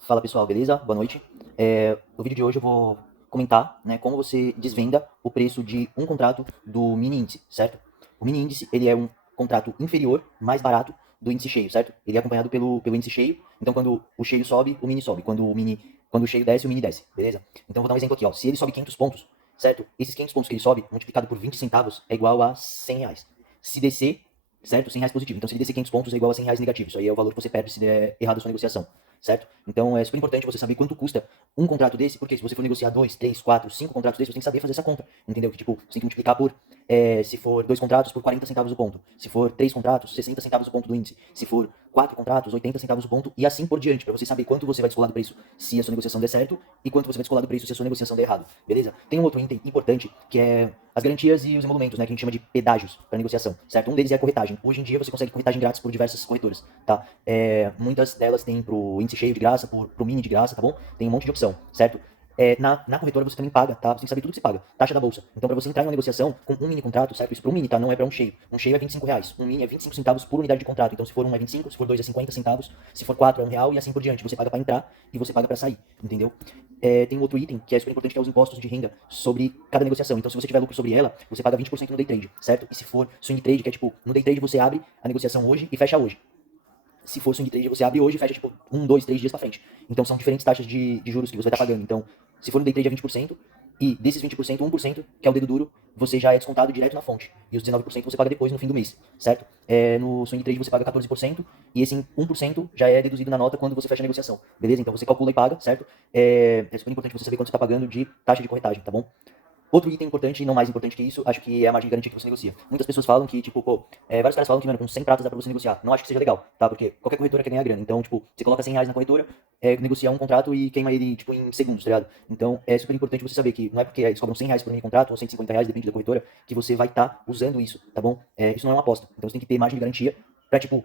Fala pessoal, beleza? Boa noite. No vídeo de hoje eu vou comentar, né, como você desvenda o preço de um contrato do mini índice, certo? O mini índice, ele é um contrato inferior, mais barato do índice cheio, certo? Ele é acompanhado pelo índice cheio, então quando o cheio sobe, o mini sobe. Quando o cheio desce, o mini desce, beleza? Então vou dar um exemplo aqui, ó. Se ele sobe 500 pontos, certo? Esses 500 pontos que ele sobe, multiplicado por 20 centavos, é igual a 100 reais. Se descer, certo? 100 reais positivo. Então se ele descer 500 pontos, é igual a 100 reais negativo. Isso aí é o valor que você perde se der errado a sua negociação, certo? Então é super importante você saber quanto custa um contrato desse, porque se você for negociar 2, 3, 4, 5 contratos desses, você tem que saber fazer essa conta, entendeu? Que tipo, você tem que multiplicar por, se for 2 contratos, por 40 centavos o ponto. Se for 3 contratos, 60 centavos o ponto do índice. Se for 4 contratos, 80 centavos o ponto, e assim por diante, para você saber quanto você vai descolar do preço se a sua negociação der certo e quanto você vai descolar do preço se a sua negociação der errado, beleza? Tem um outro item importante, que é as garantias e os emolumentos, né, que a gente chama de pedágios para negociação, certo? Um deles é a corretagem. Hoje em dia você consegue corretagem grátis por diversas corretoras, tá? Muitas delas têm pro índice cheio de graça, pro mini de graça, tá bom? Tem um monte de opção, certo? Na corretora você também paga, tá? Você tem que saber tudo que você paga. Taxa da bolsa. Então, para você entrar em uma negociação com um mini contrato, certo? Isso para um mini, tá? Não é para um cheio. Um cheio é 25 reais. Um mini é 25 centavos por unidade de contrato. Então, se for um é 25, se for dois é 50 centavos, se for quatro é R$ 1 e assim por diante. Você paga para entrar e você paga para sair, entendeu? Tem um outro item que é super importante, que é os impostos de renda sobre cada negociação. Então, se você tiver lucro sobre ela, você paga 20% no day trade, certo? E se for swing trade, que é tipo, no day trade você abre a negociação hoje e fecha hoje. Se for swing trade, você abre hoje e fecha, tipo, 1, 2, 3 dias pra frente. Então, são diferentes taxas de juros que você vai estar pagando. Então, se for no day trade é 20%, e desses 20%, 1%, que é o dedo duro, você já é descontado direto na fonte. E os 19% você paga depois, no fim do mês, certo? No swing trade você paga 14%, e esse 1% já é deduzido na nota quando você fecha a negociação, beleza? Então, você calcula e paga, certo? É super importante você saber quanto você está pagando de taxa de corretagem, tá bom? Outro item importante, e não mais importante que isso, acho que é a margem de garantia que você negocia. Muitas pessoas falam que, tipo, vários caras falam que, mano, com 100 pratas dá pra você negociar. Não acho que seja legal, tá? Porque qualquer corretora quer ganhar grana. Então, tipo, você coloca 100 reais na corretora, negocia um contrato e queima ele, tipo, em segundos, tá ligado? Então, é super importante você saber que não é porque eles cobram 100 reais por mini contrato ou 150 reais, depende da corretora, que você vai estar usando isso, tá bom? Isso não é uma aposta. Então, você tem que ter margem de garantia pra, tipo,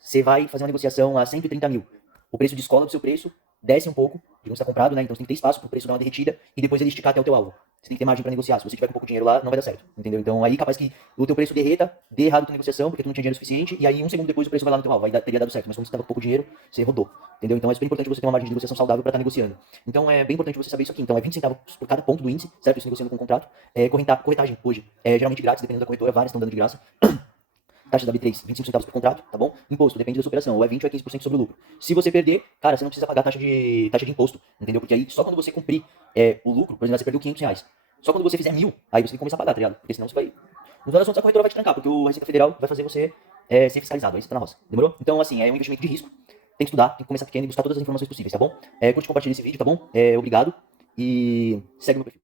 você vai fazer uma negociação a 130 mil. O preço descola do seu preço, desce um pouco, digamos que está comprado, né? Então você tem que ter espaço para o preço dar uma derretida e depois ele esticar até o teu alvo. Você tem que ter margem para negociar. Se você tiver com pouco dinheiro lá, não vai dar certo, entendeu? Então aí capaz que o teu preço derreta, dê errado a tua negociação, porque tu não tinha dinheiro suficiente, e aí um segundo depois o preço vai lá no teu alvo, teria dado certo. Mas como você estava com pouco dinheiro, você rodou, entendeu? Então é super importante você ter uma margem de negociação saudável para estar negociando. Então é bem importante você saber isso aqui. Então é 20 centavos por cada ponto do índice, certo? Isso negociando com um contrato. Corretagem hoje é geralmente grátis, dependendo da corretora, várias estão dando de graça. Taxa da B3, 25 centavos por contrato, tá bom? Imposto, depende da sua operação, ou é 20 ou é 15% sobre o lucro. Se você perder, cara, você não precisa pagar taxa de imposto, entendeu? Porque aí, só quando você cumprir o lucro, por exemplo, você perdeu 500 reais. Só quando você fizer 1.000, aí você tem que começar a pagar, tá ligado? Porque senão você vai... No final das contas, a corretora vai te trancar, porque o Receita Federal vai fazer você ser fiscalizado, aí você tá na roça, demorou? Então, assim, é um investimento de risco, tem que estudar, tem que começar pequeno e buscar todas as informações possíveis, tá bom? Curte e compartilha esse vídeo, tá bom? Obrigado, e segue meu perfil.